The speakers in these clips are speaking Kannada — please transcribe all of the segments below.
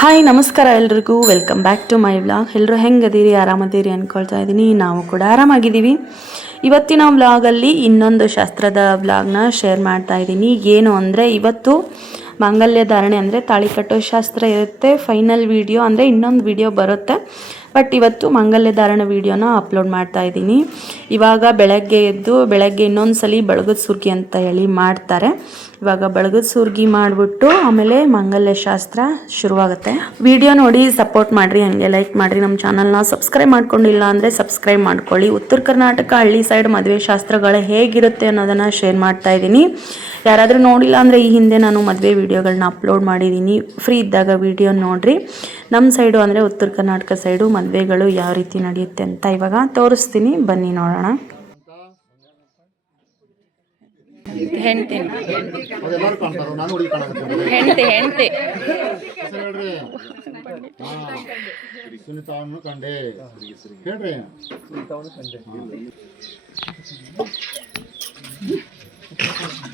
ಹಾಯ್ ನಮಸ್ಕಾರ ಎಲ್ರಿಗೂ welcome back to my vlog. ಎಲ್ಲರೂ ಹೆಂಗದೀರಿ, ಆರಾಮದೀರಿ ಅಂದ್ಕೊಳ್ತಾ ಇದ್ದೀನಿ. ನಾವು ಕೂಡ ಆರಾಮಾಗಿದ್ದೀವಿ. ಇವತ್ತಿನ ವ್ಲಾಗಲ್ಲಿ ಇನ್ನೊಂದು ಶಾಸ್ತ್ರದ ವ್ಲಾಗ್ನ ಶೇರ್ ಮಾಡ್ತಾ ಇದ್ದೀನಿ. ಏನು ಅಂದರೆ ಇವತ್ತು ಮಾಂಗಲ್ಯ ಧಾರಣೆ ಅಂದರೆ ತಾಳಿ ಕಟ್ಟೋ ಶಾಸ್ತ್ರ ಇರುತ್ತೆ. ಫೈನಲ್ ವಿಡಿಯೋ ಅಂದರೆ ಇನ್ನೊಂದು ವಿಡಿಯೋ ಬರುತ್ತೆ, ಬಟ್ ಇವತ್ತು ಮಾಂಗಲ್ಯ ಧಾರಣೆ ವಿಡಿಯೋನ ಅಪ್ಲೋಡ್ ಮಾಡ್ತಾ ಇದ್ದೀನಿ. ಇವಾಗ ಬೆಳಗ್ಗೆ ಇನ್ನೊಂದು ಸಲ ಬೆಳಗದ ಸುರ್ಗಿ ಅಂತ ಹೇಳಿ ಮಾಡ್ತಾರೆ. ಇವಾಗ ಬೆಳಗದ ಸುರ್ಗಿ ಮಾಡಿಬಿಟ್ಟು ಆಮೇಲೆ ಮಾಂಗಲ್ಯ ಶಾಸ್ತ್ರ ಶುರುವಾಗುತ್ತೆ. ವಿಡಿಯೋ ನೋಡಿ ಸಪೋರ್ಟ್ ಮಾಡಿರಿ, ಹಾಗೆ ಲೈಕ್ ಮಾಡಿರಿ. ನಮ್ಮ ಚಾನಲ್ನ ಸಬ್ಸ್ಕ್ರೈಬ್ ಮಾಡ್ಕೊಂಡಿಲ್ಲ ಅಂದರೆ ಸಬ್ಸ್ಕ್ರೈಬ್ ಮಾಡ್ಕೊಳ್ಳಿ. ಉತ್ತರ ಕರ್ನಾಟಕ ಹಳ್ಳಿ ಸೈಡ್ ಮದುವೆ ಶಾಸ್ತ್ರಗಳು ಹೇಗಿರುತ್ತೆ ಅನ್ನೋದನ್ನು ಶೇರ್ ಮಾಡ್ತಾ ಇದ್ದೀನಿ. ಯಾರಾದರೂ ನೋಡಿಲ್ಲ ಅಂದರೆ ಈ ಹಿಂದೆ ನಾನು ಮದುವೆ ವಿಡಿಯೋಗಳನ್ನ ಅಪ್ಲೋಡ್ ಮಾಡಿದ್ದೀನಿ, ಫ್ರೀ ಇದ್ದಾಗ ವಿಡಿಯೋ ನೋಡಿರಿ. ನಮ್ಮ ಸೈಡು ಅಂದರೆ ಉತ್ತರ ಕರ್ನಾಟಕ ಸೈಡು ಮದುವೆಗಳು ಯಾವ ರೀತಿ ನಡೆಯುತ್ತೆ ಅಂತ ಇವಾಗ ತೋರಿಸ್ತೀನಿ, ಬನ್ನಿ ನೋಡೋಣ. ಹೆಂಡತಿ ಸುನಿತಾವನ್ನು ಕಂಡೆ ಹೇಳ್ರಿ.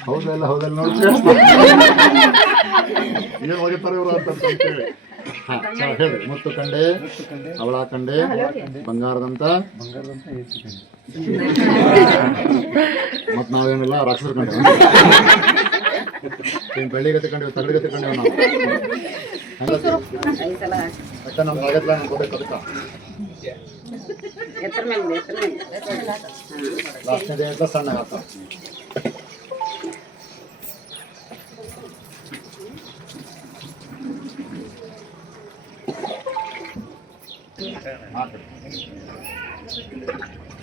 ಹೌದಲ್ಲ ನೋಡಿ ಏನು ಹೋಗಿರ್ತಾರೆ ಇವರು ಅಂತ ಹೇಳಿ. ಹೇಳಿ. ಮುತ್ತು ಕಂಡೆ, ಅವಳ ಕಂಡೆ, ಬಂಗಾರದಂತ ಮತ್ ನಾವೇನಿಲ್ಲ ರಾಕ್ಷಸರು ಕಂಡೆ, ಬೆಳ್ಳಿಗತ್ತೆ ಕಂಡಿವಿ, ತಗಡಿಗತ್ತೆ ಕಂಡಿವಿ ನಾವು. ಅಕ್ಕ ನಮ್ಗೆ ಆಗತ್ಲ ನಮ್ಗೆ ಗೊತ್ತಾಯ್ತು. ಅದಕ್ಕೆ ಲಾಸ್ಟ್ನೇದೇ ಅಂತ ಸಣ್ಣ ಆತ.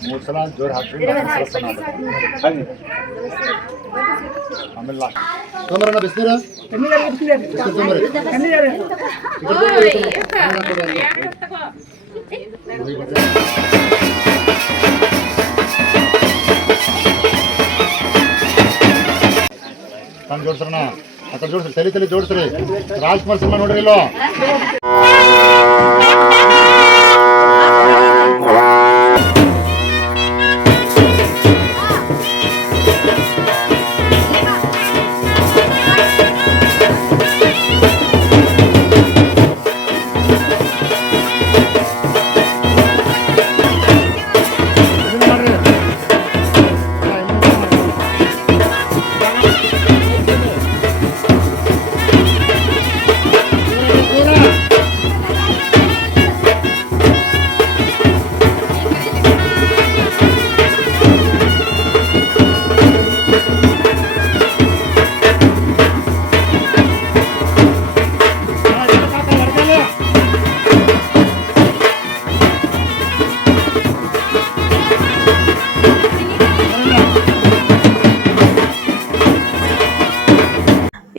ಮೂರು ಸಲ ಜೋರು ಹಾಕ್ರಿ, ಆಮೇಲೆ ಲಾಸ್ಟ್ ತೊಂಬರಣ್ಣ ಬಿಸ್ನೀರ ಕಣ್ ಜೋಡ್ಸ್ರಣ್ಣ, ಆ ಕಡೆ ಜೋಡಿಸ್ರಿ, ತಲೆ ಜೋಡಿಸ್ರಿ. ರಾಜ್ಕುಮಾರ್ ಸಿನಿಮಾ ನೋಡ್ರಿ ಇಲ್ಲೋ?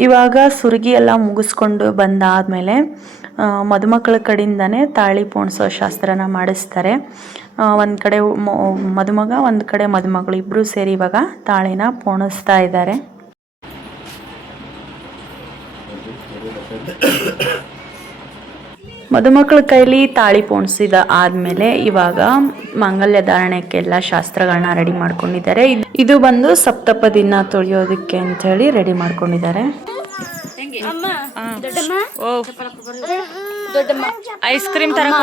ಇವಾಗ ಸುರ್ಗಿ ಎಲ್ಲ ಮುಗಿಸ್ಕೊಂಡು ಬಂದಾದಮೇಲೆ ಮದುಮಕ್ಕಳ ಕಡೆಯಿಂದನೇ ತಾಳಿ ಪೋಣಿಸೋ ಶಾಸ್ತ್ರನ ಮಾಡಿಸ್ತಾರೆ. ಒಂದು ಕಡೆ ಮದುಮಗ, ಒಂದು ಕಡೆ ಮದುಮಗಳು ಇಬ್ಬರು ಸೇರಿ ಇವಾಗ ತಾಳಿನ ಪೋಣಿಸ್ತಾ ಇದ್ದಾರೆ. ಮದುಮಕ್ಕಳ ಕೈಲಿ ತಾಳಿ ಪೋಣಿಸಿದ ಆದಮೇಲೆ ಇವಾಗ ಮಾಂಗಲ್ಯ ಧಾರಣೆಗೆಲ್ಲ ಶಾಸ್ತ್ರಗಳನ್ನ ರೆಡಿ ಮಾಡ್ಕೊಂಡಿದ್ದಾರೆ. ಇದು ಬಂದು ಸಪ್ತಪದಿನ ತೊಳೆಯೋದಕ್ಕೆ ಅಂತ ಹೇಳಿ ರೆಡಿ ಮಾಡ್ಕೊಂಡಿದ್ದಾರೆ. ಐಸ್ ಕ್ರೀಮ್ ತರಕ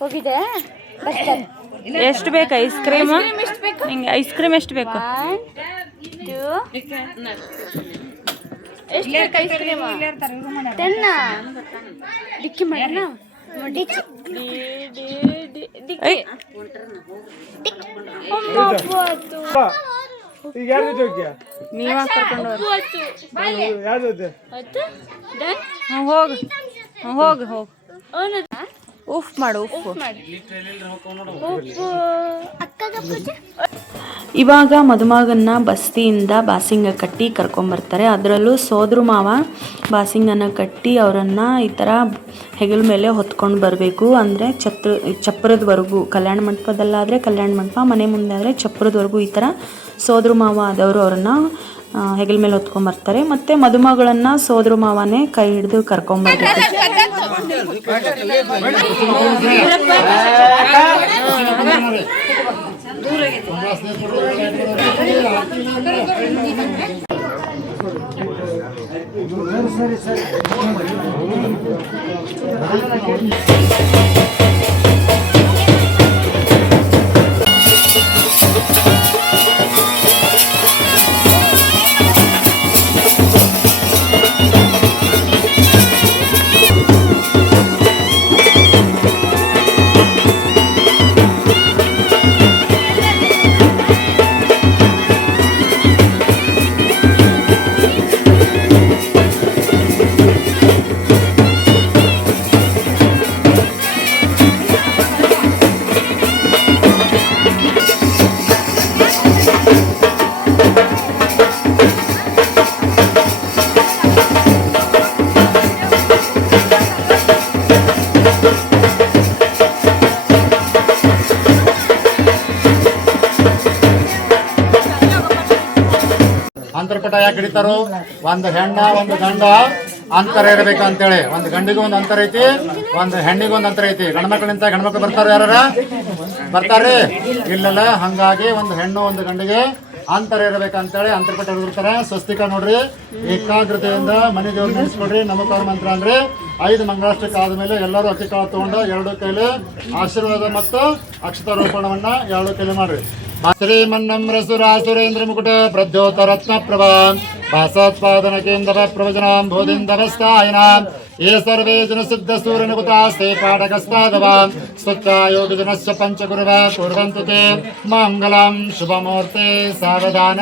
ಹೋಗಿದೆ. ಎಷ್ಟು ಬೇಕು ಐಸ್ ಕ್ರೀಮ್? ನಿಂಗೆ ಐಸ್ ಕ್ರೀಮ್ ಎಷ್ಟು ಬೇಕು? ಡಿಕ್ಕಿ ಮಾಡೋಣ. ನೀವ ಕರ್ಕೊಂಡು ಹೋಗಿ ಉಫ್ ಮಾಡು, ಉಪ್ಪು. ಇವಾಗ ಮದುಮಗನ್ನ ಬಸ್ತಿಯಿಂದ ಬಾಸಿಂಗ ಕಟ್ಟಿ ಕರ್ಕೊಂಬರ್ತಾರೆ. ಅದರಲ್ಲೂ ಸೋದ್ರ ಮಾವ ಬಾಸಿಂಗನ್ನು ಕಟ್ಟಿ ಅವರನ್ನು ಈ ಥರ ಹೆಗಲ ಮೇಲೆ ಹೊತ್ಕೊಂಡು ಬರಬೇಕು. ಅಂದರೆ ಚಪ್ಪರದವರೆಗೂ, ಕಲ್ಯಾಣ ಮಂಟಪದಲ್ಲಾದರೆ ಕಲ್ಯಾಣ ಮಂಟಪ, ಮನೆ ಮುಂದೆ ಆದರೆ ಚಪ್ಪರದವರೆಗೂ ಈ ಥರ ಸೋದ್ರ ಮಾವ ಆದವರು ಅವರನ್ನು ಹೆಗಲ ಮೇಲೆ ಹೊತ್ಕೊಂಬರ್ತಾರೆ. ಮತ್ತು ಮದುಮಗಳನ್ನು ಸೋದ್ರ ಮಾವನೇ ಕೈ ಹಿಡಿದು ಕರ್ಕೊಂಬರ್ಬೇಕು. ಅಂತರ್ಪಟ ಯಾಕೆ ಹಿಡಿತಾರೋ? ಒಂದು ಹೆಣ್ಣ ಒಂದು ಗಂಡ ಅಂತರ ಇರಬೇಕಂತೇಳಿ. ಒಂದು ಗಂಡಿಗೂ ಒಂದು ಅಂತರ ಐತಿ, ಒಂದು ಹೆಣ್ಣಿಗೂ ಒಂದು ಅಂತರ ಐತಿ. ಗಂಡ್ಮಕ್ಳಿಂತ ಗಂಡ್ಮಕ್ಳು ಬರ್ತಾರ? ಯಾರ ಬರ್ತಾರ್ರಿ? ಇಲ್ಲಲ್ಲ. ಹಂಗಾಗಿ ಒಂದು ಹೆಣ್ಣು ಒಂದು ಗಂಡಿಗೆ ಅಂತರ ಇರಬೇಕಂತೇಳಿ ಅಂತರ್ಪಟ ಹಿಡಿದಿರ್ತಾರೆ. ಸ್ವಸ್ತಿಕ ನೋಡ್ರಿ, ಏಕಾಗ್ರತೆಯಿಂದ ಮನೆ ದೇವ್ರು ನೆನೆಸ್ಕೊಡ್ರಿ. ನಮಕಾರ ಮಂತ್ರ ಅಂದ್ರೆ 5 ಮಂಗಳಾಷ್ಟಕ ಆದ್ಮೇಲೆ ಎಲ್ಲರೂ ಅಕ್ಕಿ ಕಾಳು ತಗೊಂಡು 2 ಕೈಲಿ ಆಶೀರ್ವಾದ ಮತ್ತು ಅಕ್ಷತಾರೋಪಣವನ್ನ 2 ಕೈಲಿ ಮಾಡ್ರಿ. ಶ್ರೀಮನ್ನಮ್ರ ಸುರಾಸುರೇಂದ್ರ ಮುಕುಟ ಪ್ರದ್ಯೋತ ರತ್ನ ಪ್ರಭಾ ಭಾಸೋತ್ಪಾದನ ಕೇಂದ್ರ ಪ್ರವಚನಾಂ ಬೋಧಿಂದವಸ್ತಾಯನಾಂ ये सर्वे जन सिद्ध सूर्यनुकुतास्ते पाठकस्तादवान् स्तुत्यायोगजनस्य पञ्चगुरुवा कुर्वन्तु ते मङ्गलं शुभमुहूर्ते सावधान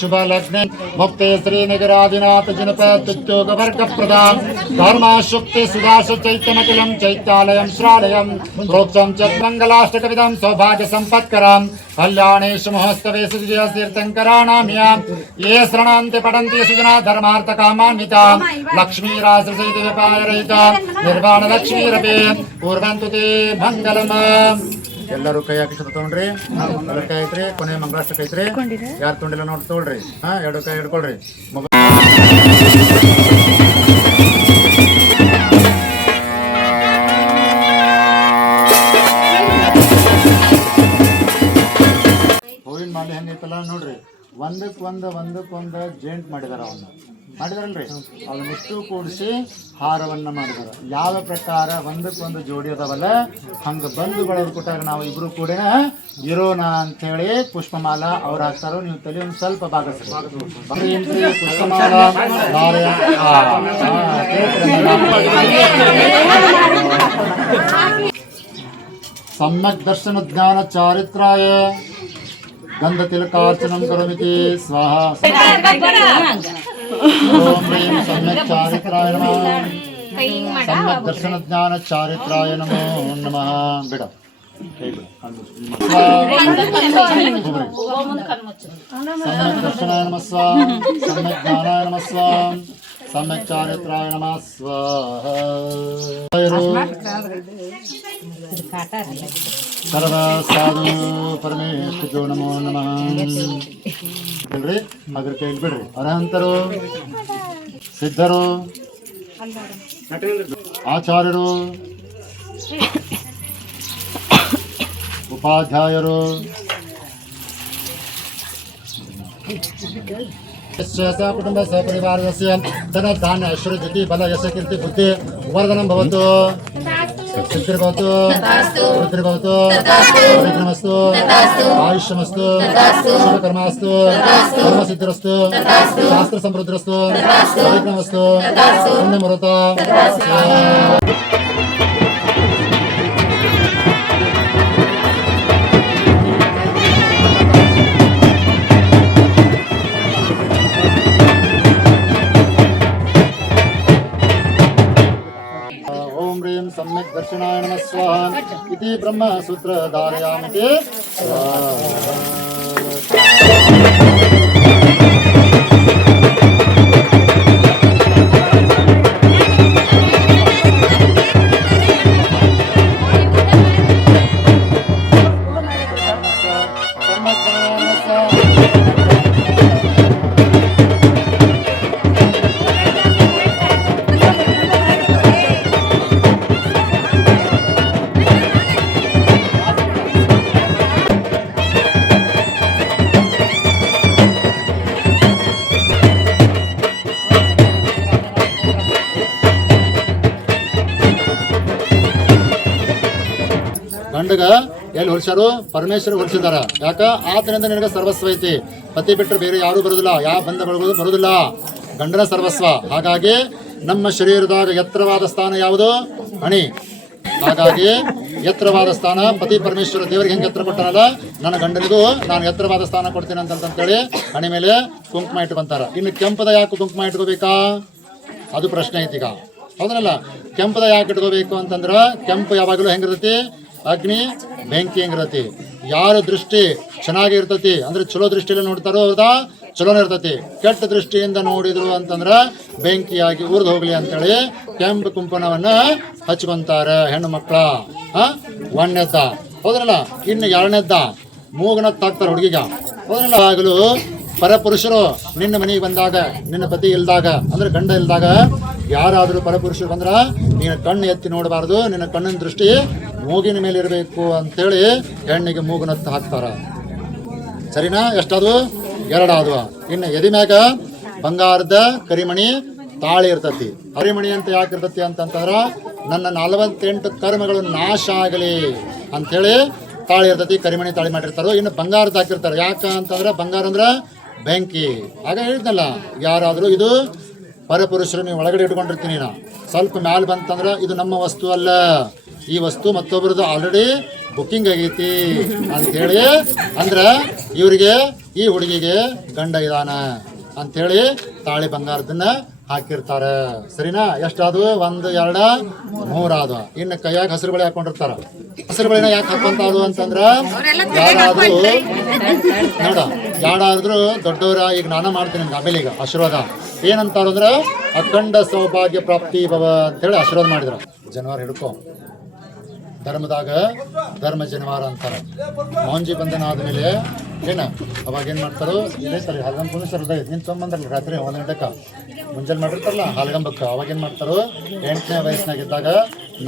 शुभलग्ने मुक्ते श्रीनगरादिनाथ जनपदुद्योगवर्गप्रदां धर्माशुक्ति सुधासु चैत्यमखिलं चैत्यालयं श्रालयं प्रोक्तं च मङ्गलाष्टकविधं सौभाग्यसम्पत्करं कल्याणेषु महोत्सवेषु विजयतीर्थङ्कराणां ये शृण्वन्ति पठन्ति सुजना धर्मार्थकामान्वितां लक्ष्मीराजसहित ನಿರ್ವಾಣ ಲಕ್ಷ್ಮೀರಪಿ ಪೂರ್ವಂತು ತೇ ಮಂಗಲಂ. ಎಲ್ಲರೂ ಕೈ ಹಾಕಿ ತಗೊಂಡ್ರಿ. ಎಲ್ಲರ ಕೈ ಐತ್ರಿ. ಕೊನೆ ಮಂಗಳಾಷ್ಟಕ ಐತ್ರಿ. ಯಾರು ತೊಗೊಂಡಿಲ್ಲ ನೋಡಿ ತಗೊಳ್ರಿ. 2 ಕೈ ಹಿಡ್ಕೊಳ್ರಿ. ಹೂವಿನ ಮಾಲೆ ಹೆಂಗೈತಲ್ಲ ನೋಡ್ರಿ. ಒಂದಕ್ಕೊಂದು ಜೇಂಟ್ ಮಾಡಿದಾರ. ಅವನ್ನ ಮಾಡಿದಾರಲ್ರಿ, ಅವನ್ನಷ್ಟು ಕೂಡಿಸಿ ಹಾರವನ್ನ ಮಾಡಿದಾರ. ಯಾವ ಪ್ರಕಾರ ಒಂದಕ್ಕೊಂದು ಜೋಡಿ ಅದಾವಲ್ಲ ಹಂಗ ಬಂದು ಬೆಳೆದು ಕೊಟ್ಟಾಗ ನಾವು ಇಬ್ರು ಕೂಡ ಇರೋಣ ಅಂತ ಹೇಳಿ ಪುಷ್ಪಮಾಲ ಅವ್ರು ಹಾಕ್ತಾರೋ. ನೀವು ತಲೆ ಒಂದು ಸ್ವಲ್ಪ ಭಾಗಸ್ರಿ. ಪುಷ್ಪಮಾಲ ಸಮ್ಯಕ್ ದರ್ಶನ ಜ್ಞಾನ ಚಾರಿತ್ರಾಯ ಗಂಧ ತಿಲಕಾರ್ಚನಂ ಕರೋಮಿತಿ ಸ್ವಾಹಾ. ಓಂ ಹ್ರೀಂ ಸಮ್ಯಕ್ ಚಾರಿತ್ರಾಯ ನಮಃ. ಸಮ್ಯಕ್ ದರ್ಶನ ಜ್ಞಾನ ಚಾರಿತ್ರಾಯ ನಮೋ ನಮಃ. ಬಿಡ ಸಮ್ಯಕ್ ದರ್ಶನಾಯ ನಮಃ ಸ್ವಾಹ. ಸಮ್ಯಕ್ ಜ್ಞಾನಾಯ ನಮಃ ಸ್ವಾಹ. ಸಮ್ಯಕ್ ಚಾರಿತ್ರಾಯ ನಮಃ ಸ್ವಾಹ. ಸರ್ವ ಸಾಧು ಪರಮೇಶ್ವರ ನಮೋ ನಮಃ. ಬಿಡ್ರಿ, ಅದ್ರ ಕೈ ಬಿಡ್ರಿ. ಅರಹಂತರು, ಸಿದ್ಧರು, ಆಚಾರ್ಯರು, ಉಪಾಧ್ಯಾಯರು, ಕುಟುಂಬ ಸಪರಿವಾರಸ್ಯ ಧನ ಧಾನ್ಯ ಐಶ್ವರ್ಯ ಜೊತೆ ಬಲ ಯಶ ಕೀರ್ತಿ ಬುದ್ಧಿ ವರ್ಧನಂ ಭವಂತು. ಸಿದ್ಧಿರ್ಭವತು, ವೃದ್ಧಿರ್ಭವತು, ವಿಘ್ನಮಸ್ತು, ಆಯುಷ್ಯಮಸ್ತು, ಶುಭಕರ್ಮಾಸ್ತು, ಕರ್ಮಸಿದ್ಧಿರಸ್ತು, ಶಾಸ್ತ್ರ ಸಮೃದ್ಧಿರಸ್ತು, ವಿಘ್ನಮಸ್ತು, ಪುಣ್ಯಮೃತ. सम्यक दर्शनाय नमः स्वाहा इति ब्रह्म सूत्र धारयामि. ಗಂಡಗ ಎಲ್ಲಿ ಹೊಲಿಸಾರು? ಪರಮೇಶ್ವರ ಹೊಲಿಸಿದಾರ. ಯಾಕ? ಆತನಿಂದ ನಿನಗೆ ಸರ್ವಸ್ವ ಐತಿ. ಪತಿ ಬಿಟ್ಟರೆ ಬೇರೆ ಯಾರು ಬರುದಿಲ್ಲ, ಯಾವ ಬಂಧ ಬಳಗೋದು ಬರುದಿಲ್ಲ. ಗಂಡನ ಸರ್ವಸ್ವ. ಹಾಗಾಗಿ ನಮ್ಮ ಶರೀರದಾಗ ಎತ್ತರವಾದ ಸ್ಥಾನ ಯಾವುದು? ಹಣಿ. ಹಾಗಾಗಿ ಎತ್ತರವಾದ ಸ್ಥಾನ ಪತಿ ಪರಮೇಶ್ವರ ದೇವರಿಗೆ ಹೆಂಗೆ ಎತ್ತರ ಕೊಟ್ಟಾರಲ್ಲ, ನನ್ನ ಗಂಡನಿಗೂ ನಾನು ಎತ್ತರವಾದ ಸ್ಥಾನ ಕೊಡ್ತೀನಿ ಅಂತಂತೇಳಿ ಹಣಿ ಮೇಲೆ ಕುಂಕುಮ ಇಟ್ಕೊಂತಾರ. ಇನ್ನು ಕೆಂಪದ ಯಾಕೆ ಕುಂಕುಮ ಇಟ್ಕೋಬೇಕಾ? ಅದು ಪ್ರಶ್ನೆ ಐತಿ ಈಗ. ಹೌದಲ್ಲ? ಕೆಂಪದ ಯಾಕೆ ಇಟ್ಕೋಬೇಕು ಅಂತಂದ್ರ ಕೆಂಪು ಯಾವಾಗಲೂ ಹೆಂಗಿರ್ತೈತಿ? ಅಗ್ನಿ ಬೆಂಕಿ ಹೆಂಗಿರತಿ. ಯಾರ ದೃಷ್ಟಿ ಚೆನ್ನಾಗಿ ಇರ್ತತಿ ಅಂದ್ರೆ ಚಲೋ ದೃಷ್ಟಿಯಲ್ಲಿ ನೋಡ್ತಾರೋ ಅವ್ರದ ಚಲೋನೇ ಇರ್ತತಿ. ಕೆಟ್ಟ ದೃಷ್ಟಿಯಿಂದ ನೋಡಿದ್ರು ಅಂತಂದ್ರ ಬೆಂಕಿಯಾಗಿ ಉರಿದು ಹೋಗ್ಲಿ ಅಂತೇಳಿ ಕೆಂಪು ಕುಂಕುಮವನ್ನ ಹಚ್ಕೊಂತಾರೆ ಹೆಣ್ಣು ಮಕ್ಕಳ. ಒಂದನೇದ್ದ. ಹೌದಲ್ಲ? ಇನ್ನು ಎರಡನೇದ್ದ ಮೂಗನತ್ತ ಹಾಕ್ತಾರೆ ಹುಡುಗಿಗ. ಹೌದಲ್ಲ? ಆಗಲೂ ಪರಪುರುಷರು ನಿನ್ನ ಮನೆಗೆ ಬಂದಾಗ, ನಿನ್ನ ಪತಿ ಇಲ್ದಾಗ ಅಂದ್ರೆ ಗಂಡ ಇಲ್ದಾಗ ಯಾರಾದರೂ ಪರಪುರುಷರು ಬಂದ್ರ ನೀನು ಕಣ್ಣು ಎತ್ತಿ ನೋಡಬಾರ್ದು, ನಿನ್ನ ಕಣ್ಣಿನ ದೃಷ್ಟಿ ಮೂಗಿನ ಮೇಲೆ ಇರಬೇಕು ಅಂತೇಳಿ ಹೆಣ್ಣಿಗೆ ಮೂಗುನತ್ತು ಹಾಕ್ತಾರ. ಸರಿನಾ? ಎಷ್ಟಾದವು? 2 ಆದವ. ಇನ್ನು ಎದಿ ಮ್ಯಾಗ ಬಂಗಾರದ ಕರಿಮಣಿ ತಾಳಿ ಇರ್ತತಿ. ಕರಿಮಣಿ ಅಂತ ಯಾಕೆ ಇರ್ತತಿ ಅಂತಂದ್ರ ನನ್ನ 48 ಕರ್ಮಗಳು ನಾಶ ಆಗಲಿ ಅಂಥೇಳಿ ತಾಳಿ ಇರ್ತತಿ, ಕರಿಮಣಿ ತಾಳಿ ಮಾಡಿರ್ತಾರೋ. ಇನ್ನು ಬಂಗಾರದ ಹಾಕಿರ್ತಾರೆ. ಯಾಕ ಅಂತಂದ್ರೆ ಬಂಗಾರ ಅಂದ್ರೆ ಬೆಂಕಿ. ಆಗ ಹೇಳಿದ್ನಲ್ಲ, ಯಾರಾದರೂ ಇದು ಪರಪುರುಷರು ನೀವು ಒಳಗಡೆ ಇಟ್ಕೊಂಡಿರ್ತೀನಿ, ನಾ ಸ್ವಲ್ಪ ಮ್ಯಾಲೆ ಬಂತಂದ್ರೆ ಇದು ನಮ್ಮ ವಸ್ತು ಅಲ್ಲ, ಈ ವಸ್ತು ಮತ್ತೊಬ್ಬರದು ಆಲ್ರೆಡಿ ಬುಕ್ಕಿಂಗ್ ಆಗೈತಿ ಅಂಥೇಳಿ ಅಂದ್ರೆ ಇವರಿಗೆ, ಈ ಹುಡುಗಿಗೆ ಗಂಡ ಇದಾನ ಅಂಥೇಳಿ ತಾಳಿ ಬಂಗಾರದನ್ನ ಹಾಕಿರ್ತಾರೆ. ಸರಿನಾ? ಎಷ್ಟಾದವು? 1, 2, 3 ಆದವ. ಇನ್ನು ಕೈಯಾಗ ಹಸಿರು ಬಳೆ ಹಾಕೊಂಡಿರ್ತಾರ. ಹಸಿರು ಬಳೆನ ಯಾಕೆ ಹಾಕೊಂತಾದು ಅಂತಂದ್ರ ಯಾರಾದ್ರೂ ನೋಡ, ಯಾರಾದ್ರೂ ದೊಡ್ಡವರ, ಈಗ ನಾನು ಮಾಡ್ತೀನಿ ನಿಮ್ಗೆ ಆಮೇಲೆ ಈಗ ಆಶೀರ್ವಾದ ಏನಂತಾರು ಅಂದ್ರೆ ಅಖಂಡ ಸೌಭಾಗ್ಯ ಪ್ರಾಪ್ತಿ ಭವ ಅಂತೇಳಿ ಆಶೀರ್ವಾದ ಮಾಡಿದ್ರು. ಜನವಾರ ಹಿಡ್ಕೊ, ಧರ್ಮದಾಗ ಧರ್ಮ ಜನವಾರ ಅಂತಾರೆ. ಮೌಂಜಿ ಬಂಧನ ಆದಮೇಲೆ ಏನ ಅವಾಗ ಏನು ಮಾಡ್ತಾರೋ, ಇದೇ ಸರಿ ಹಲ್ಗಂಬ ಸರ್ ನಿಂತು ತೊಗೊಂಬಂದ್ರಲ್ಲ ರಾತ್ರಿ 1 ಗಂಟೆಗೆ ಮುಂಜಾನೆ ಮಾಡಿರ್ತಾರಲ್ಲ ಹಾಲ್ಗಂಬಕ್ಕೆ, ಅವಾಗ ಏನು ಮಾಡ್ತಾರೋ 8ನೇ ವಯಸ್ಸಿನಾಗಿದ್ದಾಗ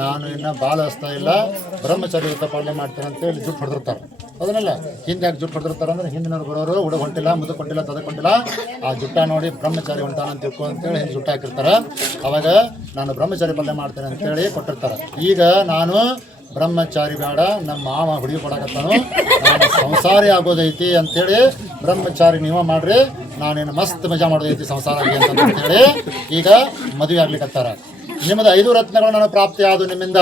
ನಾನು ಇನ್ನು ಬಾಲ ಹಸ್ತಾ ಇಲ್ಲ, ಬ್ರಹ್ಮಚಾರಿ ವ್ರತ ಪಾಲನೆ ಮಾಡ್ತೇನೆ ಅಂತೇಳಿ ಜುಟ್ಟು ಹೊಡೆದಿರ್ತಾರೆ. ಅದನ್ನೆಲ್ಲ ಹಿಂದೆ ಯಾಕೆ ಜುಟ್ಟು ಹೊಡೆದಿರ್ತಾರೆ ಅಂದ್ರೆ ಹಿಂದಿನವ್ರು ಬರೋರು ಹುಡುಗ ಹೊಂಟಿಲ್ಲ, ಮುದುಕ್ ಹೊಂಟಿಲ್ಲ, ತದಕ್ ಹೊಂಟಿಲ್ಲ, ಆ ಜುಟ್ಟ ನೋಡಿ ಬ್ರಹ್ಮಚಾರಿ ಹೊಂಟಾನ ಅಂತ ತಿಳ್ಕೊ ಅಂತೇಳಿ ಹಿಂದೆ ಜುಟ್ಟ ಹಾಕಿರ್ತಾರೆ. ಅವಾಗ ನಾನು ಬ್ರಹ್ಮಚಾರಿ ಪಾಲನೆ ಮಾಡ್ತೇನೆ ಅಂತೇಳಿ ಕೊಟ್ಟಿರ್ತಾರೆ. ಈಗ ನಾನು ಬ್ರಹ್ಮಚಾರಿ ಬೇಡ, ನಮ್ಮ ಮಾವ ಹುಡುಗಿ ಕೊಡಕತ್ತಾನು, ನಾನು ಸಂಸಾರಿ ಆಗೋದೈತಿ ಅಂಥೇಳಿ ಬ್ರಹ್ಮಚಾರಿ ನೀವ ಮಾಡ್ರಿ, ನಾನೇನು ಮಸ್ತ್ ಮಜಾ ಮಾಡೋದೈತಿ ಸಂಸಾರ ಅಂತೇಳಿ ಈಗ ಮದುವೆ ಆಗ್ಲಿಕ್ಕತ್ತಾರ. ನಿಮ್ಮದು 5 ರತ್ನಗಳು ನಾನು ಪ್ರಾಪ್ತಿ ಆದವು ನಿಮ್ಮಿಂದ.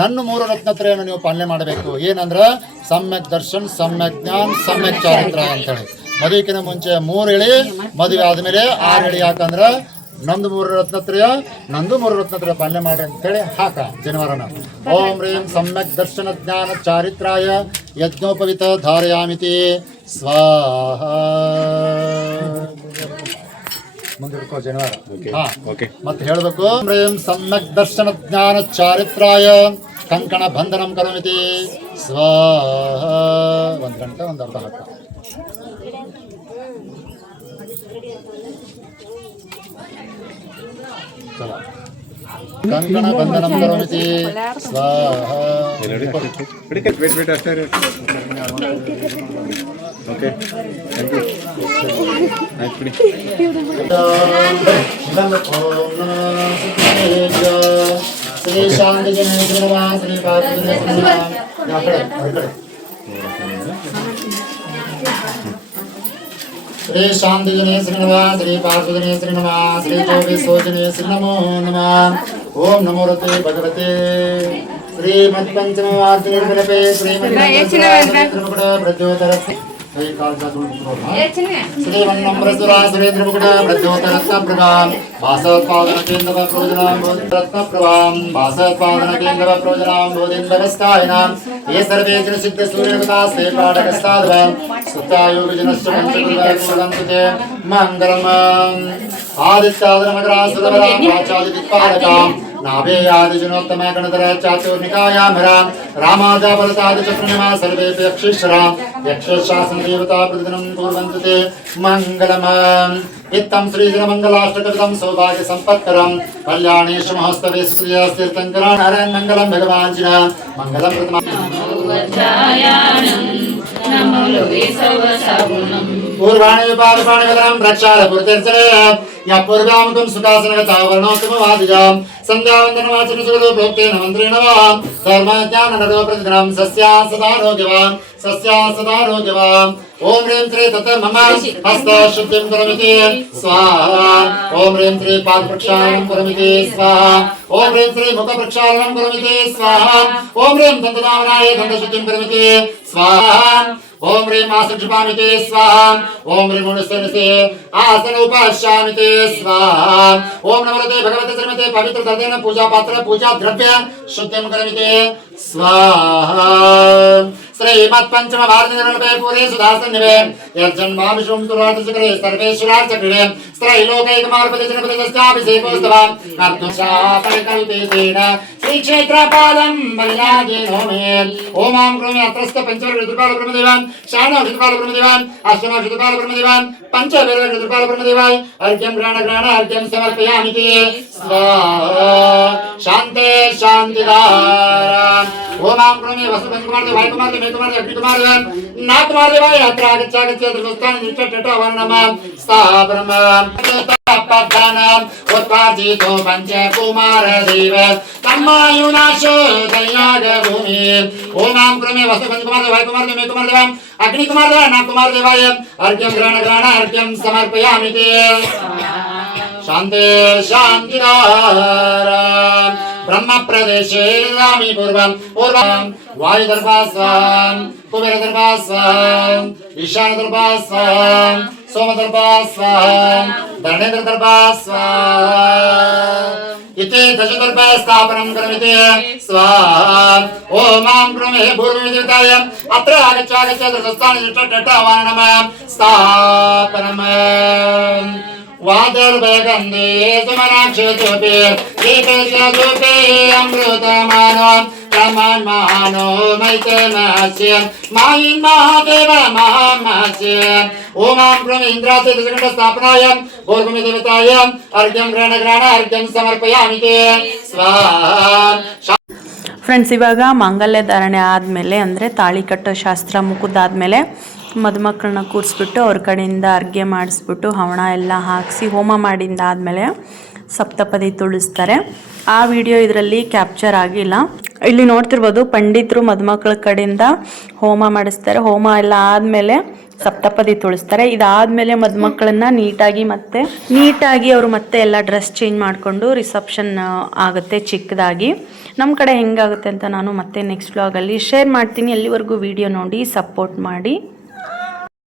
ನನ್ನ 3 ರತ್ನತ್ರಯನ್ನು ನೀವು ಪಾಲನೆ ಮಾಡಬೇಕು. ಏನಂದ್ರೆ ಸಮ್ಯಕ್ ದರ್ಶನ್, ಸಮ್ಯಕ್ ಜ್ಞಾನ್, ಸಮ್ಯಕ್ ಚಾರಿತ್ರ ಅಂತೇಳಿ. ಮದುವೆಕಿನ ಮುಂಚೆ 3 ಹೇಳಿ, ಮದುವೆ ಆದಮೇಲೆ 6 ಹೇಳಿ. ಯಾಕಂದ್ರೆ ನಂದು 3 ರತ್ನತ್ರಯ, ನಂದು 3 ರತ್ನತ್ರಯ ಪಾಲನೆ ಮಾಡ್ರಿ ಅಂತೇಳಿ ಹಾಕ ಜನವರನ. ಓಂ ರೀಂ ಸಮ್ಯಕ್ ದರ್ಶನ ಜ್ಞಾನ ಚಾರಿತ್ರಾಯ ಯಜ್ಞೋಪವಿತ ಧಾರಯಾಮಿತಿ ಸ್ವಾಹ. ಮುಂದಿಡ್ಕೋ ಜನವರ. ಹಾ, ಮತ್ತೆ ಹೇಳ್ಬೇಕು. ಓಂ ರೀಂ ಸಮ್ಯಕ್ ದರ್ಶನ ಜ್ಞಾನ ಚಾರಿತ್ರಾಯ ಕಂಕಣ ಬಂಧನಂ ಕರೋಮಿತಿ ಸ್ವಾಹ. 1 ಗಂಟೆ 1 ಅರ್ಧ ಹಾಕ. ಕಂಕಣ ಬಂಧನಂ ಕರೋಮಿತಿ ಸ್ವಾಹ. ಶ್ರೀ ಶಾಂತಿ ಜನ ಶ್ರೀ श्री शांति जने श्री नमः, श्री पार्श्व जने श्री नमः, श्री चौबीसो जने श्री नमो नमः. ओम नमो रते भगवते श्री मत्पंचमवार्तिके श्री प्रद्योतर श्री वन्नम्रसुरा सुरेन्द्रमुकुट प्रद्योतरत्न प्रभां भासोत्पादन केन्द्र प्रयोजनां रत्न प्रभां भासोत्पादन केन्द्र प्रयोजनां बोधिन्दवस्तायनां ये सर्वे जन सिद्ध सूर्यवता से पाठकस्ताद्वां सुतायोग जनश्च पंचकुलते मंगलम् आदित्यादरमकरासुरवरां वाचादिपालकां नाभे आदिजनोत्तम गणधर चातुर्निकायामरां रामादापरतादिचक्रनिमा सर्वेपि यक्षेश्वरां यक्षशासन देवता प्रतिदिनं कुर्वन्तु ते मङ्गलम्. इत्थं श्रीजनमङ्गलाष्टकविधं सौभाग्य सम्पत्करं कल्याणेश महस्तवे सुप्रियास्तीर्थङ्करां हरं मङ्गलं भगवान् जिन मङ्गलं प्रथमं पूर्वाणि विपादपाणि कलरं प्रक्षाल पुरतिर्चले या पूर्वामुखं सुखासनगता वर्णोत्तमवादिजां संध्यावन्दनवाचन सुगतो प्रोक्तेन मन्त्रेण वा धर्मज्ञाननरो प्रतिदिनं सस्या सदारोग्यवान् सस्या सदारोग्यवान्. ओम ह्रीं श्री तत् मम हस्त शुद्धिं करोमिति स्वाहा. ओम ह्रीं श्री पाद प्रक्षालनं करोमिति स्वाहा. ओम ह्रीं श्री मुख प्रक्षालनं करोमिति स्वाहा. ओम ह्रीं दन्तधावनाय दन्तशुद्धिं करोमिति स्वाहा. ओम ह्रीं आसनक्षिपामिति स्वाहा. ओम ह्रीं मुनिस्तनसे आसन उपश्यामिति स्वाहा. ओम नमोते भगवते श्रीमते पवित्र दर्देन पूजा पात्र पूजा द्रव्य शुद्धिं करोमिति स्वाहा. श्री मत्पञ्चम भारतीय पूरे सुधासन्निवे यर्जन्माभिषुं तुरातचक्रे सर्वेश्वरार्चक्रे स्त्रैलोकैकमार्पदे जनपदस्याभिषेकोस्तवः कर्तुशापरिकल्पितेन श्रीक्षेत्रपालं बलिनादेनो मे ओमां क्रोमे अत्रस्थ पंचवर्षदुर्पाल ब्रह्मदेवान् शानो ऋतुपाल ब्रह्मदेवान् अष्टमो ऋतुपाल ब्रह्मदेवान् पंचवीर ऋतुपाल ब्रह्मदेवाय अर्घ्यं ग्रहण अर्घ्यं समर्पयामि ते स्वाहा शान्ते शान्तिदारा ओमां क्रोमे वसुकुमार देवाय कुमार देव कुमार देव कुमार देव नाथ कुमार देवाय अत्र आगच्छ दृष्टान निष्ठट वर्णम स्थापनम पद्धनाम उत्पादितो पंचकुमार देव तम्मायुनाशो दयाग भूमि ओमां क्रोमे वसुकुमार देवाय कुमार देव कुमार देव अग्नि कुमार देव नाथ कुमार देवाय अर्घ्यं ग्रहण अर्घ्यं समर्पयामि ते शान्ते शान्तिदारा ब्रह्म प्रदेशे रामी पूर्वं वायुदर्भास्वां कुबेरदर्भास्वां ईशानदर्भास्वां सोमदर्भास्वां धरणेन्द्रदर्भास्वां इति दशदर्भः स्थापनं करोमि स्वाहा ओमां क्रोमे भूर्भुवस्सुताय अत्र आगच्छ दृष्टान स्थापनम् वादर्भगन्धे सुमनाक्षतोपे एतस्यादोपे अमृतमानो प्रमाणमानो मैतेनस्य मायिन् महादेव महामस्य ओमां क्रोमे इन्द्रास्य दशकण्ठस्थापनाय भूर्भुवि देवताय अर्घ्यं ग्रहण अर्घ्यं समर्पयामि ते स्वाहा ಫ್ರೆಂಡ್ಸ್, ಇವಾಗ ಮಾಂಗಲ್ಯ ಧಾರಣೆ ಆದಮೇಲೆ ಅಂದರೆ ತಾಳಿ ಕಟ್ಟೋ ಶಾಸ್ತ್ರ ಮುಗಿದಾದ್ಮೇಲೆ ಮದುಮಕ್ಕಳನ್ನ ಕೂರಿಸ್ಬಿಟ್ಟು ಅವ್ರ ಕಡೆಯಿಂದ ಅರ್ಘ್ಯ ಮಾಡಿಸ್ಬಿಟ್ಟು ಹವಣ ಎಲ್ಲ ಹಾಕಿಸಿ ಹೋಮ ಮಾಡಿಂದಾದಮೇಲೆ ಸಪ್ತಪದಿ ತುಳಿಸ್ತಾರೆ. ಆ ವಿಡಿಯೋ ಇದರಲ್ಲಿ ಕ್ಯಾಪ್ಚರ್ ಆಗಿಲ್ಲ. ಇಲ್ಲಿ ನೋಡ್ತಿರ್ಬೋದು, ಪಂಡಿತರು ಮದುಮಕ್ಕಳ ಕಡೆಯಿಂದ ಹೋಮ ಮಾಡಿಸ್ತಾರೆ. ಹೋಮ ಎಲ್ಲ ಆದಮೇಲೆ ಸಪ್ತಪದಿ ತುಳಿಸ್ತಾರೆ. ಇದಾದಮೇಲೆ ಮದುಮಕ್ಕಳನ್ನ ನೀಟಾಗಿ ಅವರು ಮತ್ತೆ ಎಲ್ಲ ಡ್ರೆಸ್ ಚೇಂಜ್ ಮಾಡಿಕೊಂಡು ರಿಸೆಪ್ಷನ್ ಆಗುತ್ತೆ ಚಿಕ್ಕದಾಗಿ. ನಮ್ಮ ಕಡೆ ಹೆಂಗಾಗುತ್ತೆ ಅಂತ ನಾನು ಮತ್ತೆ ನೆಕ್ಸ್ಟ್ ವ್ಲಾಗಲ್ಲಿ ಶೇರ್ ಮಾಡ್ತೀನಿ. ಎಲ್ಲಿವರೆಗೂ ವಿಡಿಯೋ ನೋಡಿ ಸಪೋರ್ಟ್ ಮಾಡಿ.